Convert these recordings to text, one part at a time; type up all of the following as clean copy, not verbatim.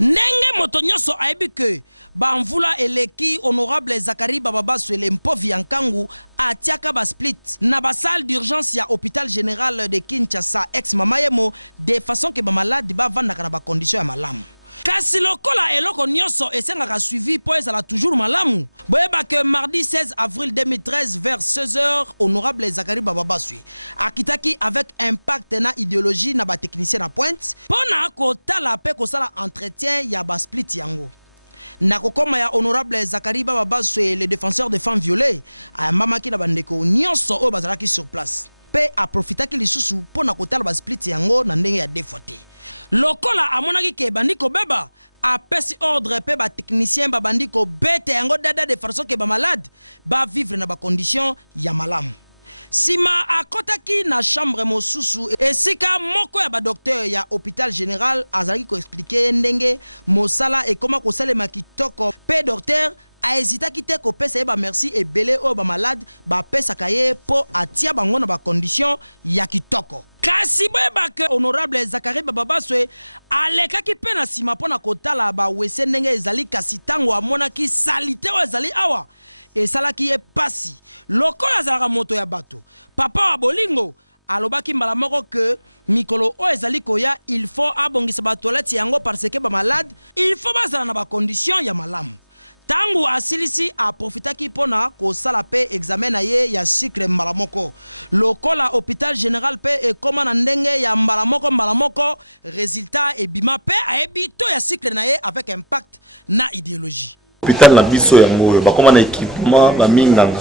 Nenge moto nyonso aibi que banvula eleki honorable Zakari Bababaswe le mpovi yankangu atiaka ba split na ba salle d'urgence ya hôpital général de Kinshasa ex Mamayemo de façon que ba malade ba vandaka na ba condition ya malamu. Kasi lokola eloko nyonso esengaka suivi po ezala toujours malamu. Boyeba que mardi 16 avril 2013 vers 16h honorable Zakari Bababaswe akitaki avec impact na idéologie na ba technicien na pointe pona ko tala pe ko sala entretien ya ba split yango. Nakokoma ya honorable Zakari Bababaswe le défenseur des femmes violées a mamaki na bandeko nyonso o bazalaki sur place. Pe a profitaki lisusu pona ko tala ba split yango na ndenge ya défaté. Lokola amonaki ke bandiko beba a pesi ordre pe ba technicien ba bandiko bete yango dada de façon ke ba malade ba vivre na ba condition ya malamu. Sima akotaki na chambre mosusu esika moko ya ba docteur ya hôpital général azalaki ko expliquer ndenge mosala e koma ko salema kitoko pe docteur a hésitaki te ko pesa ba merci e belé o ba malade ba pesa kaye po atia bango na ba condition ya kitoko. Kasi boyeba ke honorable Zakari Bababaswe alekaki pe na sima pona kotala ba wese ndenge ezali kasi tango amonaki salite o ezali awa esalaki ye pasi lokola azalaka moto ya bato papa wa bolingo alobaki mbala moko ke mikolo o ezali koya il faut abongisa ba toilette yango parce que ba malade il faut bazala na ba condition ya malamu. Tangu asilisi a profitaki pona ko sala pe examen na ye ya cycle mbalamoko. Lokola hôpital général pe e koma na ndenge ya mbalamoko résultat e bima pe a ebito ya cycle na ye avec impact na idéologie. Hôpital na biso yango ba koma na équipement ba minganga.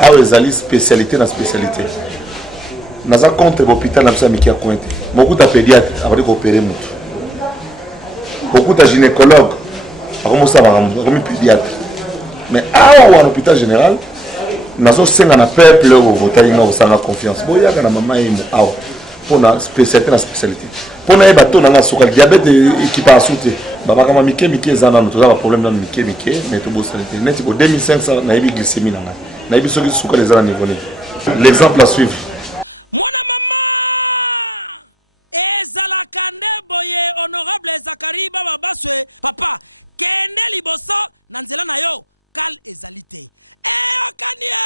Awe ezali spécialité na spécialité. Naza contre l'hôpital na biso miki ya kointe. Beaucoup de pédiatres avant de opérer mutu. Beaucoup de gynécologues comme pédiatre. Mais à l'hôpital général, nous avons un peuple qui a confiance. Nous avons une spécialité. Pour nous, nous avons un diabète qui est assouté. Nous avons un problème dans le mais nous avons 2500 glycémie. L'exemple à suivre. Boye honorable Zakari Bababaswe papa kende liboso na nzela na yo kal ezalite okania